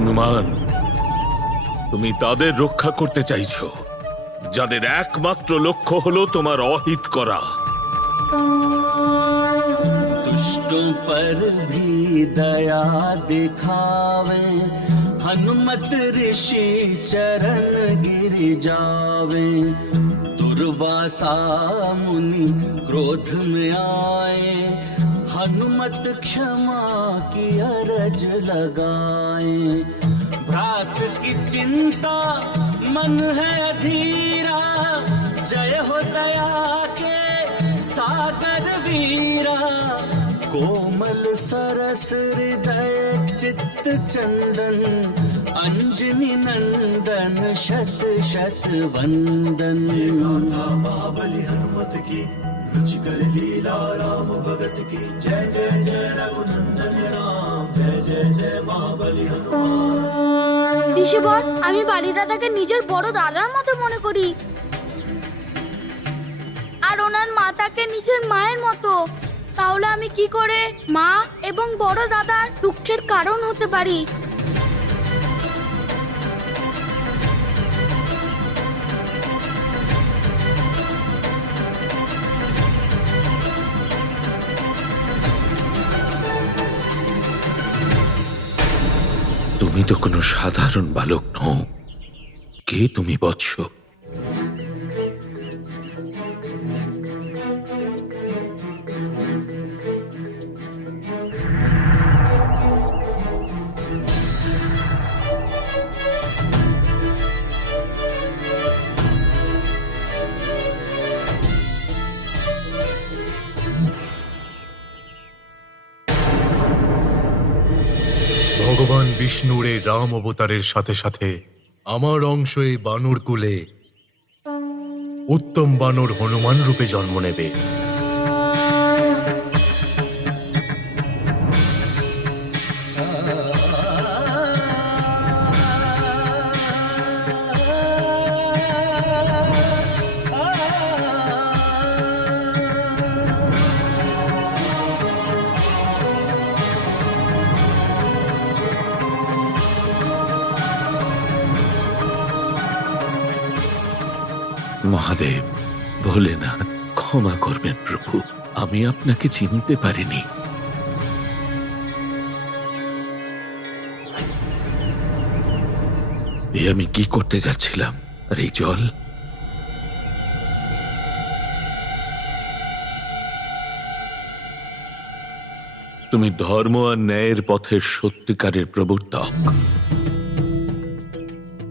হনুমান, তুমি তাদের রক্ষা করতে চাইছো যাদের একমাত্র লক্ষ্য হলো তোমার অহিত করা। दुष्टों पर भी दया दिखावे, हनुमत ऋषि चरण गिर जावे। दुर्वासा मुनि क्रोध में आए, हनुमत क्षमा की अरज लगाए। भ्रात की चिंता मन है अधीरा, जय हो दया के सागर वीरा। कोमल सरस हृदय चित्त चंदन, अंजनी नंदन शत शत वंदन। महाबली हनुमत की रुचिकर लीला राम भगत की। जय जय जय रघुनंदन राम, जय जय जय महाबली हनुमान। ঋষিবর, আমি বালি দাদাকে নিজের বড় দাদার মতো মনে করি, আর ওনার মাতাকে নিজের মায়ের মতো। তাহলে আমি কি করে মা এবং বড় দাদার দুঃখের কারণ হতে পারি? তুমি তো কোনো সাধারণ বালক নও। কে তুমি বৎস? ভগবান বিষ্ণুর এই রাম অবতারের সাথে সাথে আমার অংশ এই বানর কুলে উত্তম বানর হনুমান রূপে জন্ম নেবে। মহাদেব, ভোলেনাথ, ক্ষমা করবেন প্রভু, আমি আপনাকে চিনতে পারিনি। আমি কি করতে যাচ্ছিলাম? আর এই জল? তুমি ধর্ম আর ন্যায়ের পথের সত্যিকারের প্রবর্তক।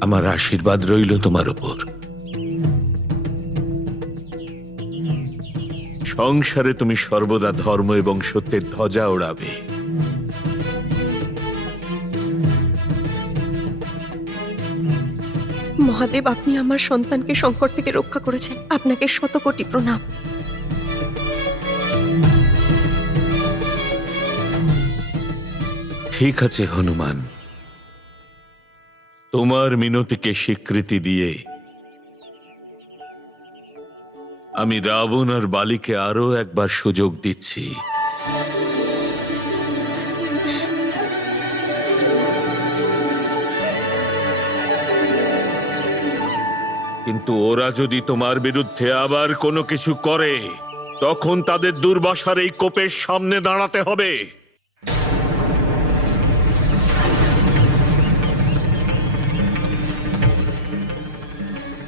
আমার আশীর্বাদ রইল তোমার উপর। সংসারে তুমি সর্বদা ধর্ম এবং সত্যের ধ্বজা ওড়াবে। মহাদেব, আপনি আমার সন্তানকে সংকট থেকে রক্ষা করেছেন, আপনাকে শতকোটি প্রণাম। ঠিক আছে হনুমান, তোমার মিনতিকে স্বীকৃতি দিয়ে আমি রাবণ আর বালিকে আরো একবার সুযোগ দিচ্ছি। কিন্তু ওরা যদি তোমার বিরুদ্ধে আবার কোনো কিছু করে, তখন তাদের দুর্বাসার এই কোপের সামনে দাঁড়াতে হবে।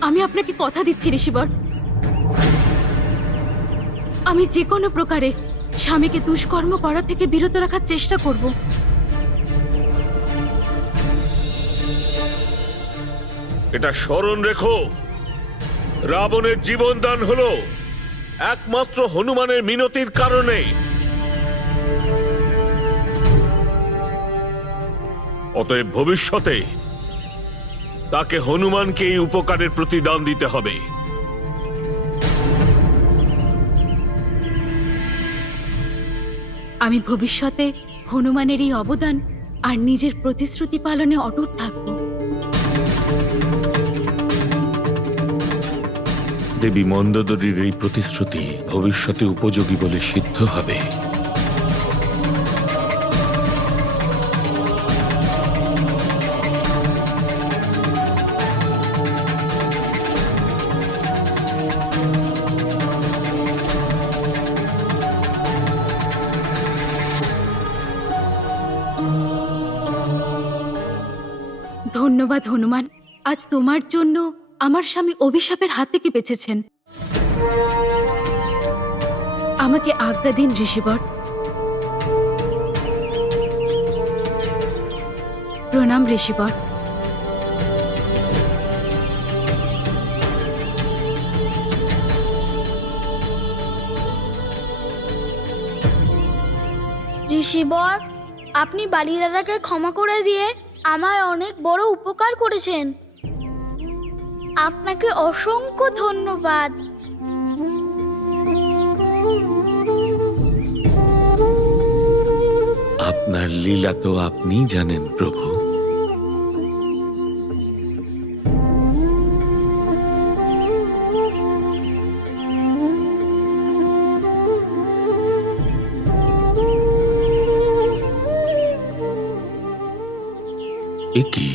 আমি আপনাকে কথা দিচ্ছি ঋষিবর, আমি যে কোনো প্রকারে স্বামীকে দুষ্কর্ম করা থেকে বিরত রাখার চেষ্টা করব। এটা স্মরণ রেখো, রাবণের জীবনদান হলো একমাত্র হনুমানের মিনতির কারণে। অতএব ভবিষ্যতে তাকে হনুমানকে এই উপকারের প্রতিদান দিতে হবে। আমি ভবিষ্যতে হনুমানের এই অবদান আর নিজের প্রতিশ্রুতি পালনে অটুট থাকব। দেবী মন্দোদরীর এই প্রতিশ্রুতি ভবিষ্যতে উপযোগী বলে সিদ্ধ হবে। ধন্যবাদ হনুমান। আজ তোমার জন্য আমার স্বামী অভিশাপের হাত থেকে বেঁচেছেন। আমাকে আজ্ঞা দিন ঋষিবর। প্রণাম ঋষিবর। ঋষিবর, আপনি বালি দাদাকে ক্ষমা করে দিয়ে আমায় অনেক বড় উপকার করেছেন। আপনাকে অসংখ্য ধন্যবাদ। আপনার লীলা তো আপনিই জানেন প্রভু। এ কি,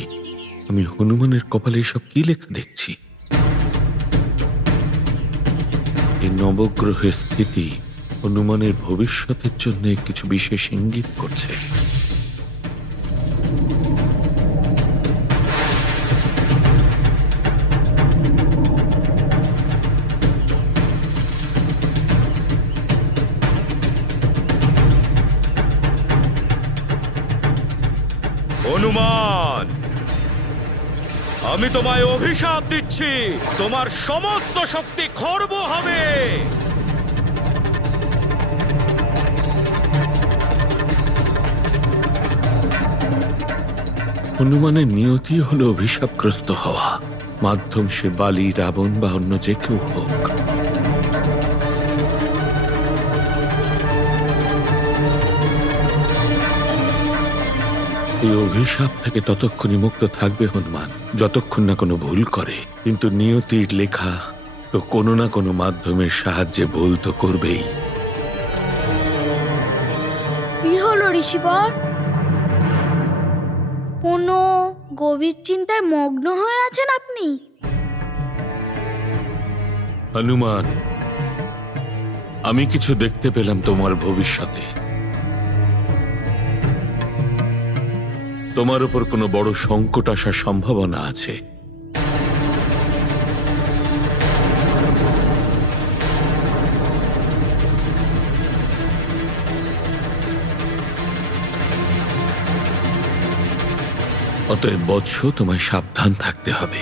আমি হনুমানের কপালে সব কি লেখা দেখছি? এই নবগ্রহের স্থিতি হনুমানের ভবিষ্যতের জন্য কিছু বিশেষ ইঙ্গিত করছে। হনুমান, আমি তোমায় অভিশাপ দিচ্ছি, তোমার সমস্ত শক্তি খর্ব হবে। হনুমানের নিয়তি হলো অভিশাপগ্রস্ত হওয়া, মাধ্যম সে বালি, রাবণ বা অন্য যে কেউ হোক। এই অভিশাপ থেকে ততক্ষণই মুক্ত থাকবে হনুমান যতক্ষণ না কোনো ভুল করে। কিন্তু নিয়তির লেখা তো কোনো না কোনো মাধ্যমের সাহায্যে ভুল তো করবেই। কি হলো ঋষিবর? কোনো গভীর চিন্তায় মগ্ন হয়ে আছেন আপনি? হনুমান, আমি কিছু দেখতে পেলাম তোমার ভবিষ্যতে। তোমার উপর কোনো বড় সংকট আসার সম্ভাবনা আছে। অতএব বৎস, তোমায় সাবধান থাকতে হবে।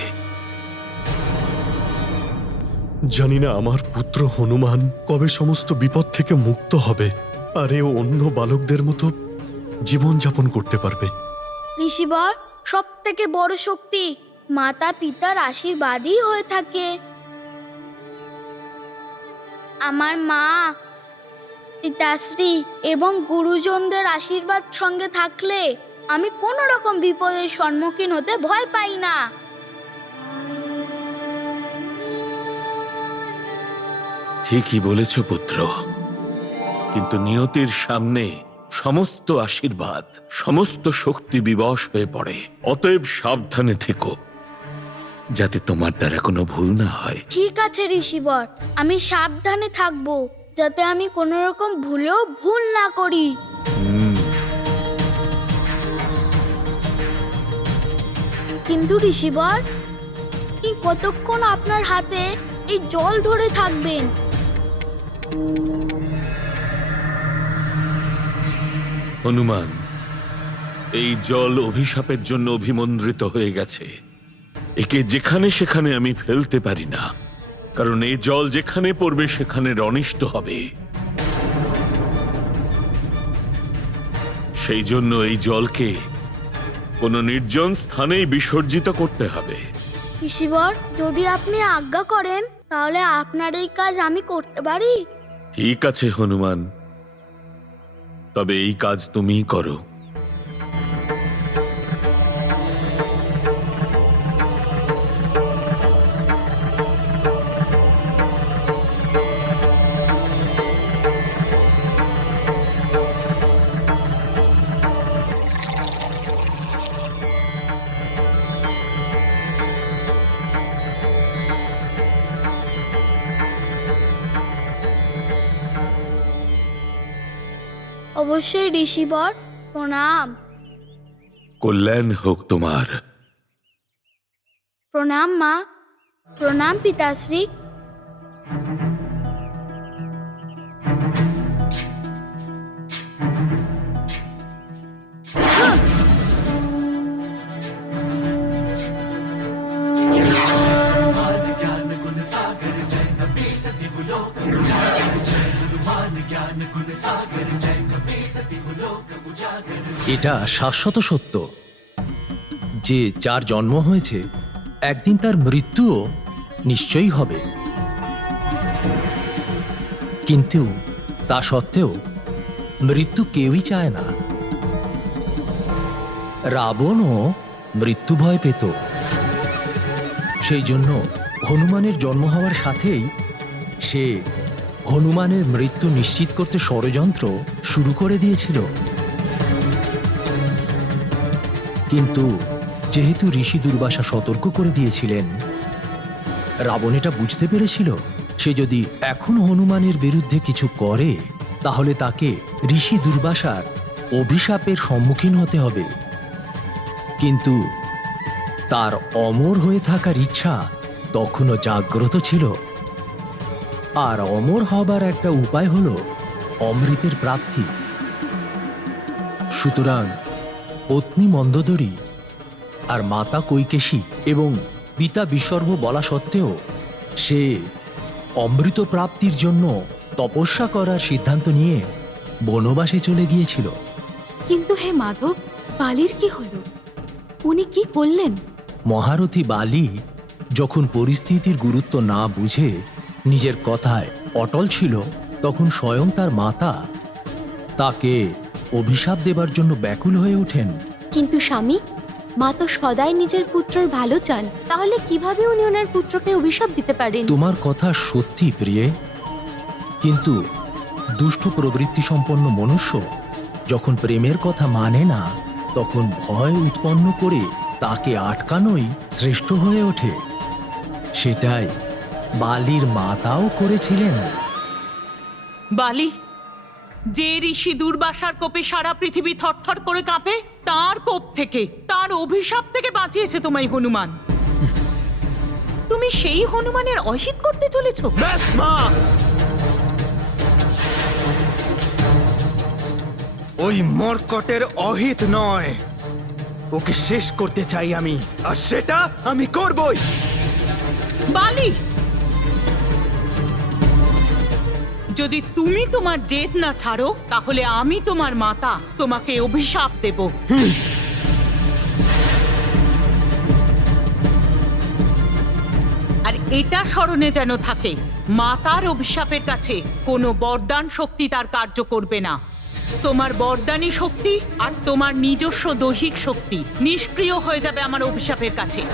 জানি না আমার পুত্র হনুমান কবে সমস্ত বিপদ থেকে মুক্ত হবে আর এ অন্য বালকদের মতো জীবন যাপন করতে পারবে। ঋষিবর, সব থেকে বড় শক্তি মাতা পিতার আশীর্বাদই হয়ে থাকে। আমার মা, পিতাশ্রী এবং গুরুজনদের আশীর্বাদ সঙ্গে থাকলে আমি কোনো রকম বিপদের সম্মুখীন হতে ভয় পাই না। ঠিকই বলেছ পুত্র, কিন্তু নিয়তির সামনে সমস্ত আশীর্বাদ, সমস্ত শক্তি বিবশ হয়ে পড়ে। অতএব সাবধানে থেকো, যাতে তোমার দ্বারা কোনো ভুল না হয়। ঠিক আছে ঋষিবর, আমি সাবধানে থাকবো যাতে আমি কোনো রকম ভুলেও ভুল না করি। কিন্তু ঋষিবর, কি কতক্ষণ আপনার হাতে এই জল ধরে থাকবেন? হনুমান, এই জল অভিশাপের জন্য অভিমন্ত্রিত হয়ে গেছে। একে যেখানে সেখানে আমি ফেলতে পারি না, কারণ এই জল যেখানে পড়বে সেখানে অনিষ্ট হবে। সেই জন্য এই জলকে কোনো নির্জন স্থানেই বিসর্জিত করতে হবে। ঋষিবর, যদি আপনি আজ্ঞা করেন তাহলে আপনার এই কাজ আমি করতে পারি। ঠিক আছে হনুমান, তবে এই কাজ তুমিই করো। অবশ্যই ঋষিবর, প্রণাম। কল্যাণ হোক তোমার। প্রণাম মা, প্রণাম পিতাশ্রী। हनुमान ज्ञान गुण सागर जय कपी सति लोक उजागर जय हनुमान ज्ञान गुण सागर जय कपी सति लोक उजागर। এটা শাশ্বত সত্য যে যার জন্ম হয়েছে একদিন তার মৃত্যুও নিশ্চয়ই হবে, কিন্তু তা সত্ত্বেও মৃত্যু কেউই চায় না। রাবণও মৃত্যু ভয় পেত, সেই জন্য হনুমানের জন্ম হওয়ার সাথেই সে হনুমানের মৃত্যু নিশ্চিত করতে ষড়যন্ত্র শুরু করে দিয়েছিল। কিন্তু যেহেতু ঋষি দুর্বাসা সতর্ক করে দিয়েছিলেন, রাবণ এটা বুঝতে পেরেছিল সে যদি এখন হনুমানের বিরুদ্ধে কিছু করে তাহলে তাকে ঋষি দুর্বাসার অভিশাপের সম্মুখীন হতে হবে। কিন্তু তার অমর হয়ে থাকার ইচ্ছা তখনও জাগ্রত ছিল, আর অমর হবার একটা উপায় হলো অমৃতের প্রাপ্তি। সুতরাং পত্নী মন্দোদরী আর মাতা কৈকেশী এবং পিতা বিশ্বর্ভ বলা সত্ত্বেও সে অমৃত প্রাপ্তির জন্য তপস্যা করার সিদ্ধান্ত নিয়ে বনবাসে চলে গিয়েছিল। কিন্তু হে মাধব, বালির কি হলো? উনি কি করলেন? মহারথী বালি যখন পরিস্থিতির গুরুত্ব না বুঝে নিজের কথায় অটল ছিল, তখন স্বয়ং তার মাতা তাকে অভিশাপ দেবার জন্য ব্যাকুল হয়ে ওঠেন। কিন্তু স্বামী, মা তো সদাই নিজের পুত্রের ভালো চান, তাহলে কিভাবে উনি ওনার পুত্রকে অভিশাপ দিতে পারেন? তোমার কথা সত্যি প্রিয়ে, কিন্তু দুষ্ট প্রবৃত্তি সম্পন্ন মনুষ্য যখন প্রেমের কথা মানে না, তখন ভয় উৎপন্ন করে তাকে আটকানোই শ্রেষ্ঠ হয়ে ওঠে। সেটাই বালির মাতাও করেছিলেন। বালি, যে ঋষি দুর্বাসার কোপে সারা পৃথিবী থরথর করে কাঁপে, তার কোপ থেকে, তার অভিশাপ থেকে বাঁচিয়েছে তোমায় হনুমান। তুমি সেই হনুমানের অহিত করতে চলেছ? ব্যাস মা, ওই মর্কটের অহিত নয়, ওকে শেষ করতে চাই আমি, আর সেটা আমি করবই। বালি, যদি তুমি তোমার জেদ না ছাড়ো তাহলে আমি তোমার মাতা তোমাকে অভিশাপ দেব। আর এটা স্মরণে যেন থাকে, মাতার অভিশাপের কাছে কোনো বরদান শক্তি তার কার্য করবে না। তোমার বরদানী শক্তি আর তোমার নিজস্ব দৈহিক শক্তি নিষ্ক্রিয় হয়ে যাবে আমার অভিশাপের কাছে।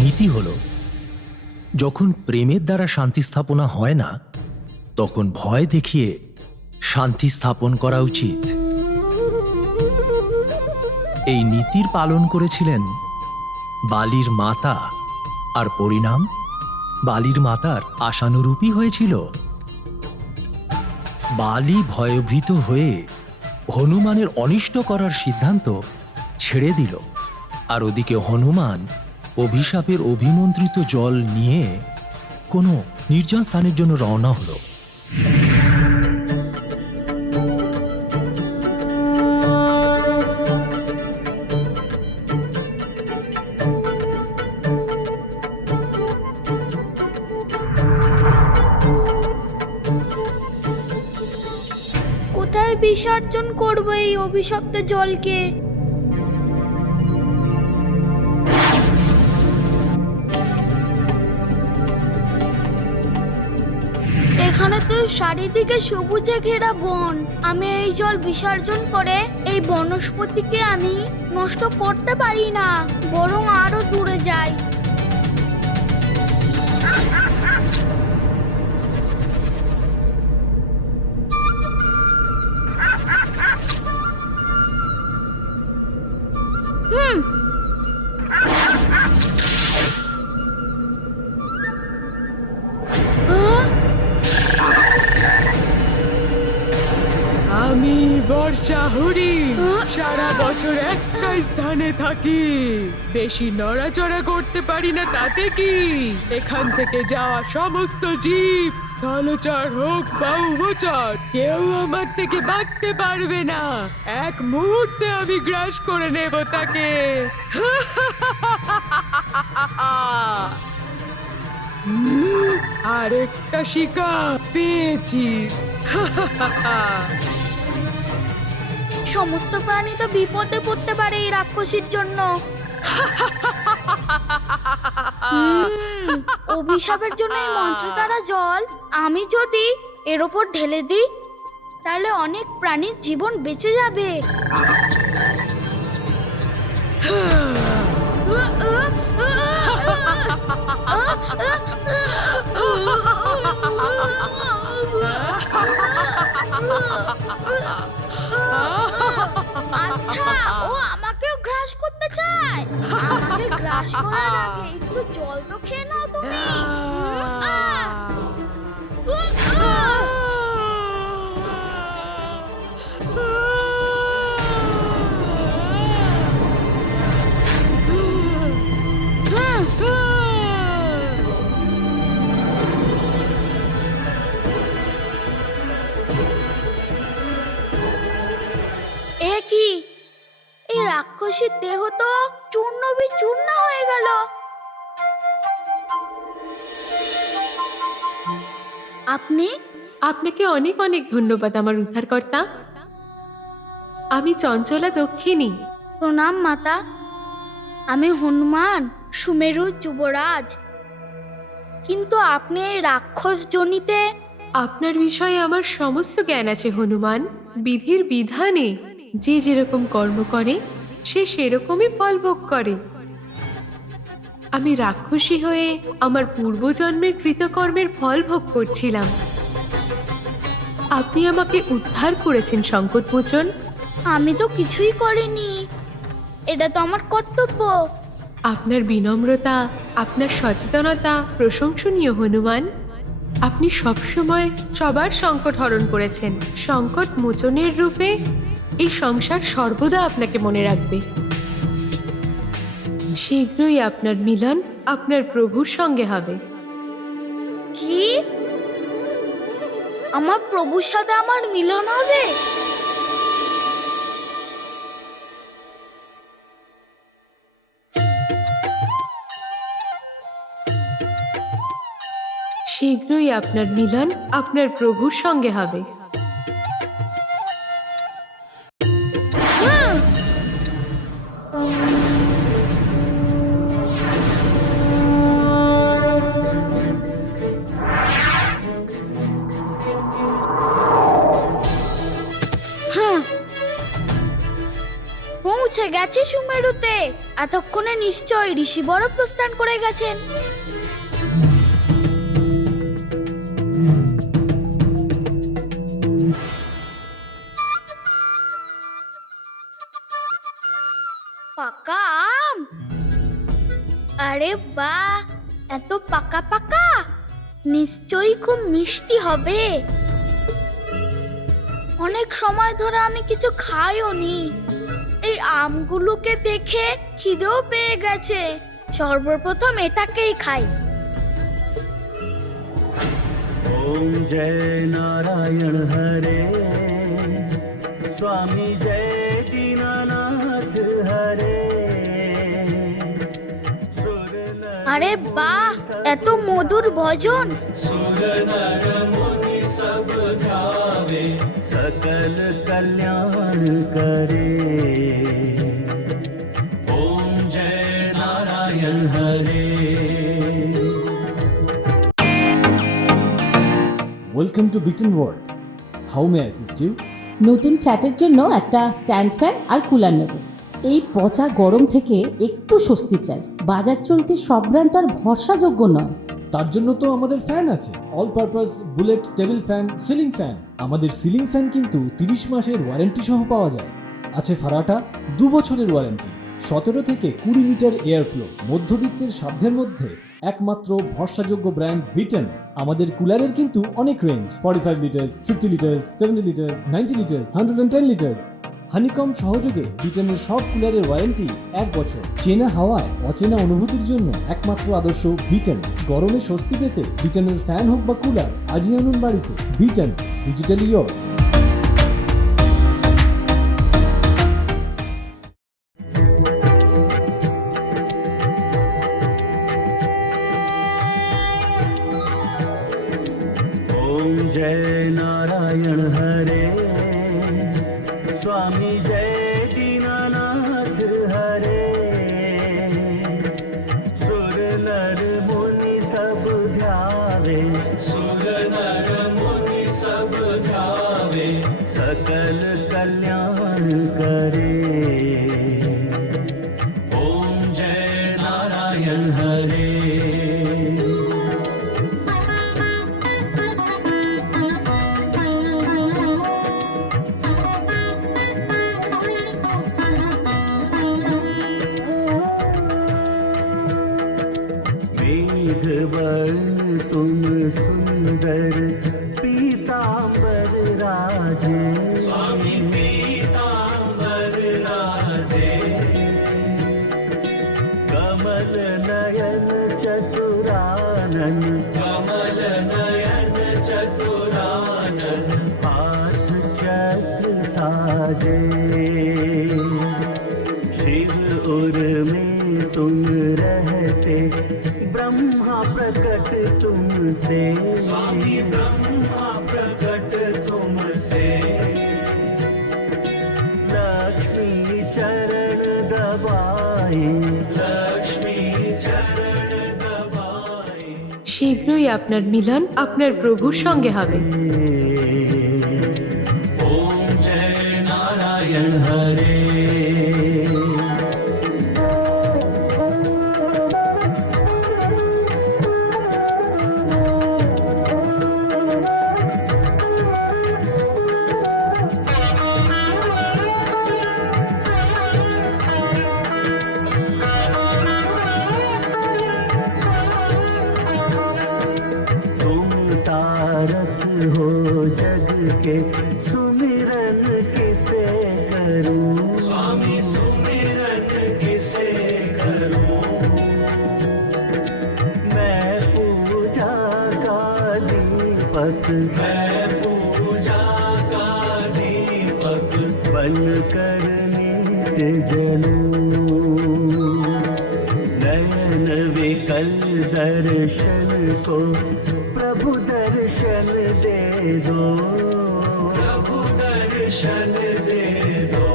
নীতি হলো, যখন প্রেমের দ্বারা শান্তি স্থাপনা হয় না, তখন ভয় দেখিয়ে শান্তি স্থাপন করা উচিত। এই নীতির পালন করেছিলেন বালির মাতা, আর পরিণাম বালির মাতার আশানুরূপী হয়েছিল। বালি ভয়ভীত হয়ে হনুমানের অনিষ্ট করার সিদ্ধান্ত ছেড়ে দিল, আর ওদিকে হনুমান অভিশাপের অভিমন্ত্রিত জল নিয়ে কোনো নির্জন স্থানের জন্য রওনা হলো। কোথায় বিসর্জন করবো এই অভিশপ্ত জলকে? এখানে তো চারিদিকে সবুজে ঘেরা বন। আমি এই জল বিসর্জন করে এই বনস্পতিকে আমি নষ্ট করতে পারি না, বরং আরো দূরে যাই। আমি বড় ফর্সা হরিণ সারা বছর একটা স্থানে থাকি, বেশি নড়াচড়া করতে পারি না, তাতে কি? এখান থেকে যাওয়া সমস্ত জীব, স্থলচর হোক বা উভচর, কেউ আমার থেকে বাঁচতে পারবে না। এক মুহূর্তে আমি গ্রাস করে নেব তাকে। আরেকটা শিকার পেয়েছি। সমস্ত প্রাণী তো বিপদে পড়তে পারে এই রাক্ষসীর জন্য। অভিশাপের জন্য এই মন্ত্রতারা জল আমি যদি এর ওপর ঢেলে দিই, তাহলে অনেক প্রাণীর জীবন বেঁচে যাবে। আচ্ছা, ও আমাকেও গ্রাস করতে চায়। আমাকে গ্রাস করার আগে একটু জল তো খেয়ে নাও তুমি। এ কি, এই রাক্ষসীর দেহ তো চূর্ণ বিচূর্ণ হয়ে গেল। আপনি? আপনাকে অনেক অনেক ধন্যবাদ আমার উদ্ধারকর্তা। আমি চঞ্চলা দক্ষিণী। প্রণাম মাতা। আমি হনুমান, সুমেরুর যুবরাজ। কিন্তু আপনি এই রাক্ষস জনিতে। আপনার বিষয়ে আমার সমস্ত জ্ঞান আছে হনুমান। বিধির বিধানে যে যেরকম কর্ম করে সে সেরকমই ফল ভোগ করে। আমি রাক্ষসী হয়ে আমার পূর্বজন্মের কৃতকর্মের ফল ভোগ করছিলাম। আপনি আমাকে উদ্ধার করেছেন সংকটমোচন। আমি তো কিছুই করিনি, এটা তো আমার কর্তব্য। আপনার বিনম্রতা, আপনার সচেতনতা প্রশংসনীয় হনুমান। আপনি সবসময় সবার সংকট হরণ করেছেন। সংকট মোচনের রূপে এই সংসার সর্বদা আপনাকে মনে রাখবে। শীঘ্রই আপনার মিলন আপনার প্রভুর সঙ্গে হবে। কি? আমার প্রভুর সাথে আমার মিলন হবে? শীঘ্রই আপনার মিলন আপনার প্রভুর সঙ্গে হবে। পৌঁছে গেছে সুমেরুতে। এতক্ষণে নিশ্চয় ঋষি বড় প্রস্থান করে গেছেন। পাকা আম, আরে বাহ, এত পাকা পাকা, নিশ্চয়ই খুব মিষ্টি হবে। অনেক সময় ধরে আমি কিছু খাইও নি। এই আমগুলোকে দেখে খিদেও পেয়ে গেছে। সর্বপ্রথম এটাকেই খাই। ओम जय नारायण हरे, स्वामी जय दीनानाथ हरे। আরে বাহ, এত মধুর ভজন। सकल कल्याण करे। ओम जय नारायण हरे। ওয়েলকাম টু বিটেন world. How may assist you? নতুন ফ্ল্যাটের জন্য একটা স্ট্যান্ড ফ্যান আর কুলার নেব। এই পচা গরম থেকে একটু স্বস্তি চাই। বাজার চলতে সব ব্র্যান্ড আর ভরসাযোগ্য নয়। তার জন্য তো আমাদের ফ্যান আছে, all purpose bullet table fan, ceiling fan. আমাদের সিলিং ফ্যান কিন্তু 30 মাসের ওয়ারেন্টি সহ পাওয়া যায়। আছে ফারাটা 2 বছরের ওয়ারেন্টি, 17 থেকে 20 মিটার এয়ার ফ্লো, মধ্যবিত্তের সাধ্যের মধ্যে একমাত্র ভরসাযোগ্য ব্র্যান্ড বিটেন। আমাদের কুলারের কিন্তু অনেক range, 45 litres, 50 litres, 70 litres, 90 litres, 110 litres. Honeycomb সহযোগে বিটেনের সব কুলারের ওয়ারেন্টি 1 বছর। চেনা হাওয়ায় অচেনা অনুভূতির জন্য একমাত্র আদর্শ বিটেন। গরমে স্বস্তি পেতে বিটেনের ফ্যান হোক বা কুলার, আজই আনুন বাড়িতে। Beaten, digitally yours. ओम जय नारायण हरे, स्वामी जय दीनानाथ हरे। सुर नर मुनि सब ध्यावे, सुर नर मुनि सब ध्यावे, सकल कल्याण करे। ओम जय नारायण हरे। मेघवर्ण तुम सुंदर पीतांबर राजे, स्वामी पीतांबर राजे। कमल नयन चतुरानन, कमल नयन चतुरानन, हाथ चक्र साजे। शिव उर में तुम रहते, ब्रह्मा प्रकट तुमसे, स्वामी ब्रह्मा प्रकट तुमसे। लक्ष्मी चरण दबाए, लक्ष्मी चरण दबाए। শীঘ্রই আপনার মিলন আপনার প্রভুর সঙ্গে হবে। ओम जय नारायण हरे। तारक हो जग के, सुमिरन किसे करूं, स्वामी सुमिरन किसे करूं। मैं पूजा का दीपक, मैं पूजा का दीपक, बन कर नित्य जलूं। नयन विकल दर्शन को प्रभु दर्शन दे दो, प्रभु दर्शन दे दो।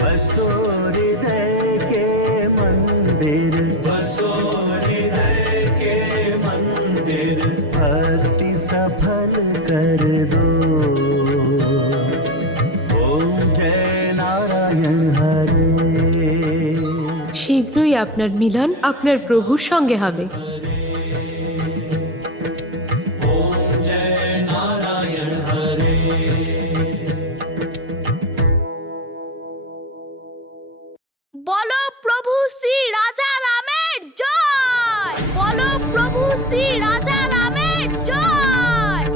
बसो हृदय के मंदिर, बसो हृदय के मंदिर, भक्ति सफल कर दो। ओम जय नारायण हरे। শীঘ্রই আপনার মিলন আপনার প্রভুর সঙ্গে হবে। বলো প্রভু শ্রী রাজা রামের জয়, বলো প্রভু শ্রী রাজা রামের জয়।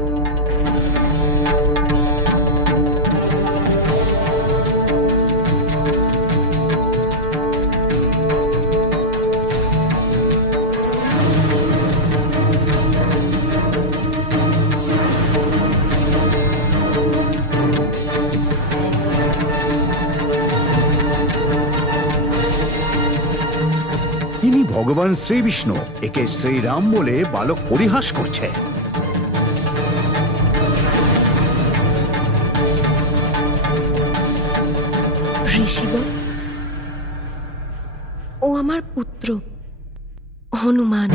ইনি ভগবান শ্রীবিষ্ণু। একে শ্রীরাম বলে বালক পরিহাস করছে। ঋষিবর, ও আমার পুত্র হনুমান।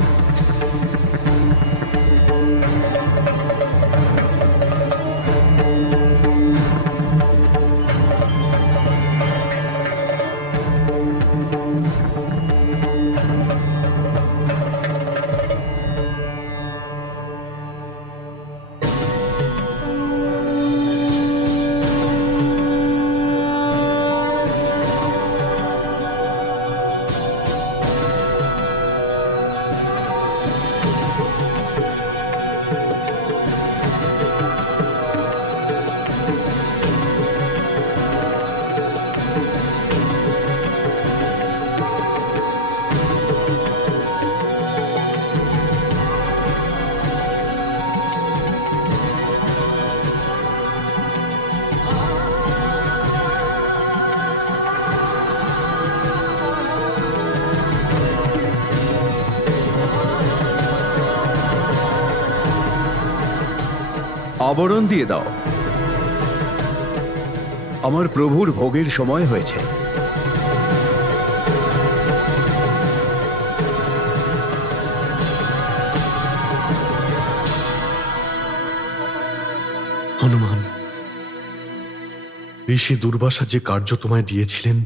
আবরণ দিয়ে দাও। আমার প্রভুর ভোগের সময় হয়েছে। হনুমান, ঋষি দুর্বাসা যে কার্য তোমায় দিয়েছিলেন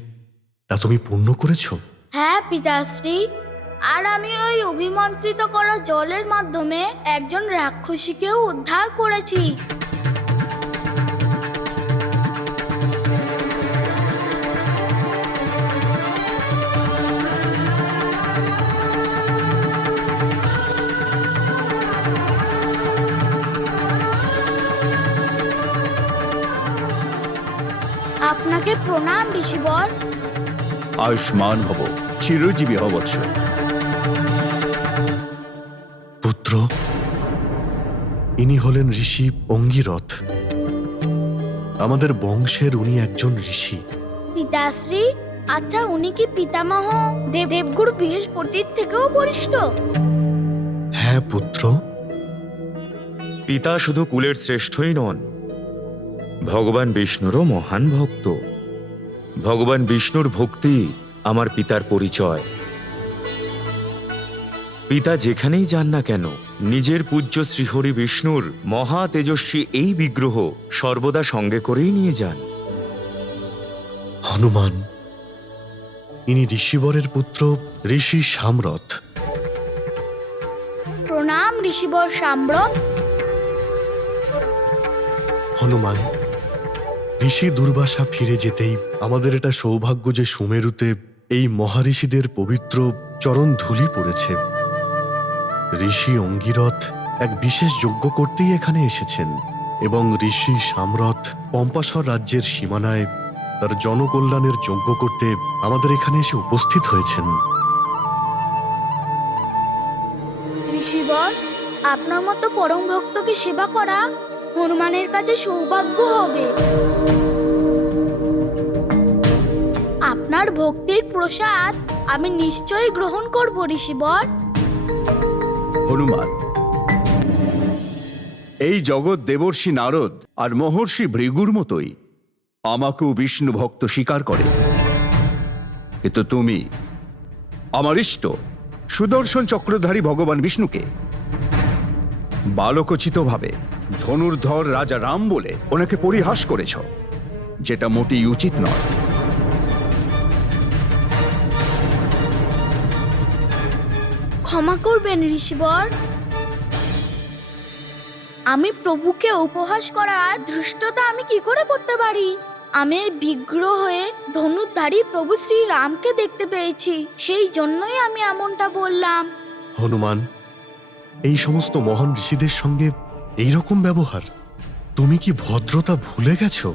তা তুমি পূর্ণ করেছ? হ্যাঁ পিতাশ্রী, আর আমি ওই অভিমন্ত্রিত করা জলের মাধ্যমে একজন রাক্ষসীকেও উদ্ধার করেছি। আপনাকে প্রণাম ঋষিবর। আয়ুষ্মান ভব, চিরজীবী হব বৎস। পুত্র, ইনি হলেন ঋষি অঙ্গিরথ। আমাদের বংশের উনি একজন ঋষি। পিতাশ্রী, আচ্ছা উনি কি পিতামহ দেবগুরু বৃহস্পতির থেকেও বরিষ্ঠ? হ্যাঁ পুত্র। পিতা শুধু কুলের শ্রেষ্ঠই নন, ভগবান বিষ্ণুরও মহান ভক্ত। ভগবান বিষ্ণুর ভক্তি আমার পিতার পরিচয়। পিতা যেখানেই যান না কেন নিজের পূজ্য শ্রীহরি বিষ্ণুর মহা তেজস্বী এই বিগ্রহ সর্বদা সঙ্গে করেই নিয়ে যান। হনুমান, ইনি ঋষিবরের পুত্র ঋষি সামরথ। প্রণাম ঋষিবর সাম্রত। হনুমান, ঋষি দুর্বাসা ফিরে যেতেই আমাদের এটা সৌভাগ্য যে সুমেরুতে এই মহাঋষিদের পবিত্র চরণ ধূলি পড়েছে। ঋষি অঙ্গিরথ এক বিশেষ যজ্ঞ করতেই এখানে এসেছেন এবং ঋষি সামরথ পম্পাসর রাজ্যের সীমানায় তার জনকল্যাণের যজ্ঞ করতে আমাদের এখানে এসে উপস্থিত হয়েছেন। ঋষিবর, আপনার মতো পরম ভক্তকে সেবা করা হনুমানের কাছে সৌভাগ্য হবে। আপনার ভক্তির প্রসাদ আমি নিশ্চয়ই গ্রহণ করব ঋষিবর। হনুমান, এই জগৎ দেবর্ষি নারদ আর মহর্ষি ভৃগুর মতোই আমাকেও বিষ্ণু ভক্ত স্বীকার করে, কিন্তু তুমি আমার ইষ্ট সুদর্শন চক্রধারী ভগবান বিষ্ণুকে বালকোচিতভাবে ধনুর্ধর রাজা রাম বলে ওনাকে পরিহাস করেছ, যেটা মোটেই উচিত নয়। ক্ষমা করবেন ঋষিবর, আমি প্রভুকে উপহাস করার ধৃষ্টতা আমি কি করে করতে পারি? আমি এই বিগ্রহ হয়ে ধনুর্ধারী প্রভু শ্রী রামকে দেখতে পেয়েছি, সেই জন্যই আমি এমনটা বললাম। হনুমান, এই সমস্ত মহান ঋষিদের সঙ্গে এই রকম ব্যবহার, তুমি কি ভদ্রতা ভুলে গেছো?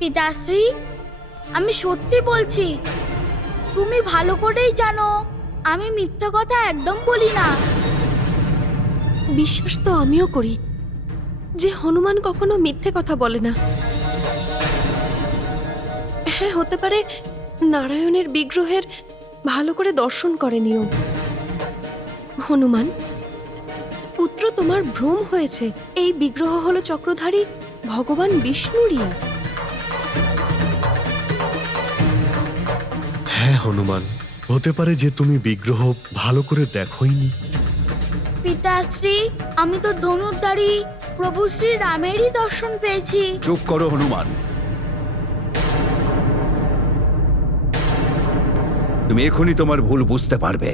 পিতাশ্রী, আমি সত্যি বলছি, তুমি ভালো করেই জানো আমি মিথ্যা কথা একদম বলি না। বিশ্বাস তো আমিও করি যে হনুমান কখনো মিথ্যে কথা বলে না। হ্যাঁ, হতে পারে নারায়ণের বিগ্রহের ভালো করে দর্শন করেনিও। হনুমান, পুত্র, তোমার ভ্রম হয়েছে। এই বিগ্রহ হলো চক্রধারী ভগবান বিষ্ণুরই। হ্যাঁ হনুমান, হতে পারে যে তুমি বিগ্রহ ভালো করে দেখোইনি। পিতাশ্রী, আমি তো ধনুর্ধারী প্রভু শ্রী রামেরই দর্শন পেয়েছি। চুপ করো হনুমান, তুমি এখনই তোমার ভুল বুঝতে পারবে,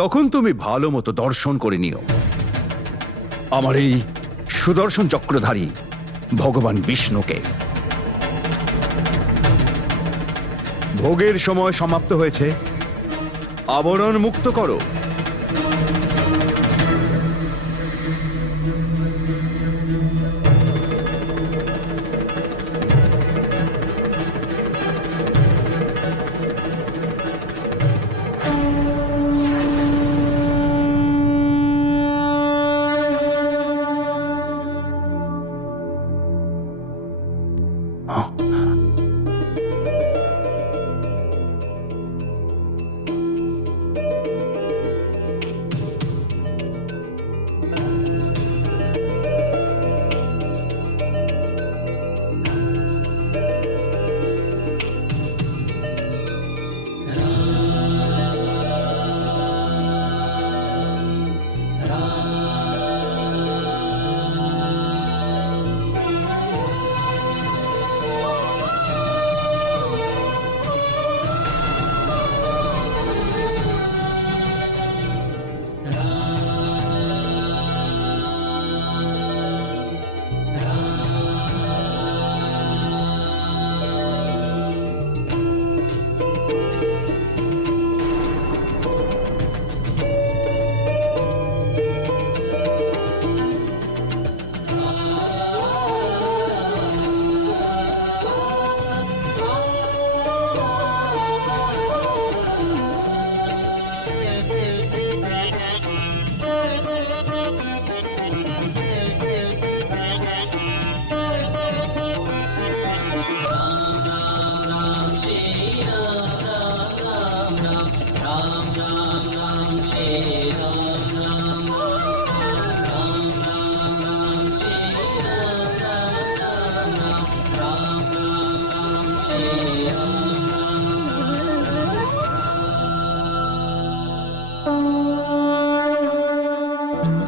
তখন তুমি ভালো মতো দর্শন করে নিও আমার এই সুদর্শন চক্রধারী ভগবান বিষ্ণুকে। ভোগের সময় সমাপ্ত হয়েছে, আবরণ মুক্ত করো।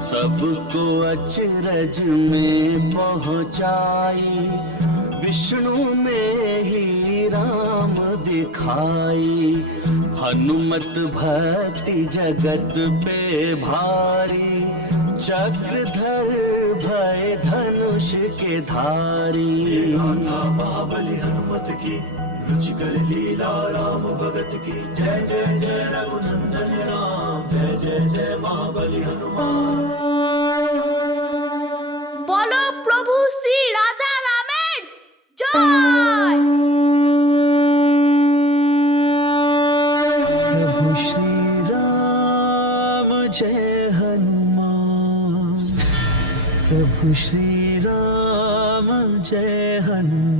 सबको अचरज में पहुंचाई, विष्णु में ही राम दिखाई। हनुमत भक्ति जगत पे भारी, चक्रधर भय धनुष के धारी। महाबली हनुमत की रुचिकर लीला राम भगत की। जय जय जय रघुनंदन राम, जय जय जय महाबली हनुमान। বলো প্রভু শ্রী রাজা রামের জয়। प्रभु श्री राम जय हनुमान, प्रभु श्री राम जय हनुमान।